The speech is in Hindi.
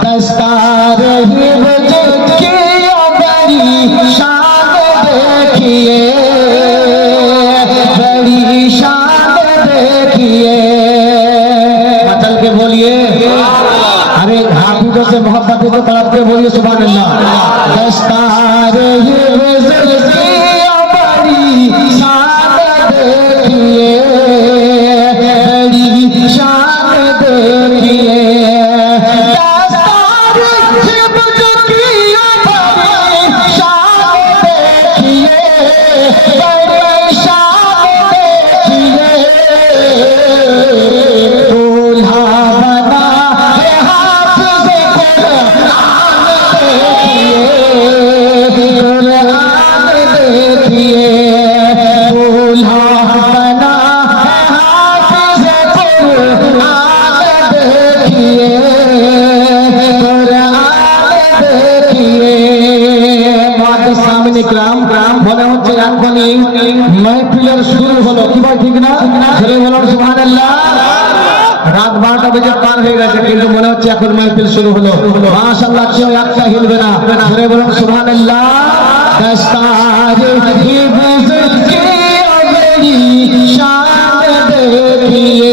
दस्तार हिफ्ज़ की बड़ी शान देखिए, बड़ी शान देखिए। चल के बोलिए, अरे हाफिजों से मोहब्बत को तड़प के बोलिए सुभान अल्लाह। दस्तार हिफ्ज़ की बड़ी शान देखिए, बड़ी शान देखिए। दस्तार हिफ्ज़ की बड़ी शान देखिए, बड़ी शान देखिए। दूल्हा बना है हाफ़िज़ कुरान देखिए, कुरान देखिए। दूल्हा बना है हाफ़िज़ कुरान देखिए, कुरान देखिए। মাদের সামনে গ্রাম গ্রাম মনে হচ্ছে এখনই মাহফিলের শুরু হলো। কি ভাই ঠিক না? জোরে বলুন সুবহানাল্লাহ। রাত 12টা বেজে পার হয়ে গেছে কিন্তু মনে হচ্ছে এখন মাহফিল শুরু হলো। মাশাআল্লাহ, কেউ একটা হিলবে না। জোরে বলুন সুবহানাল্লাহ। দস্তার হিফজ কি বড়ি শান देखिए।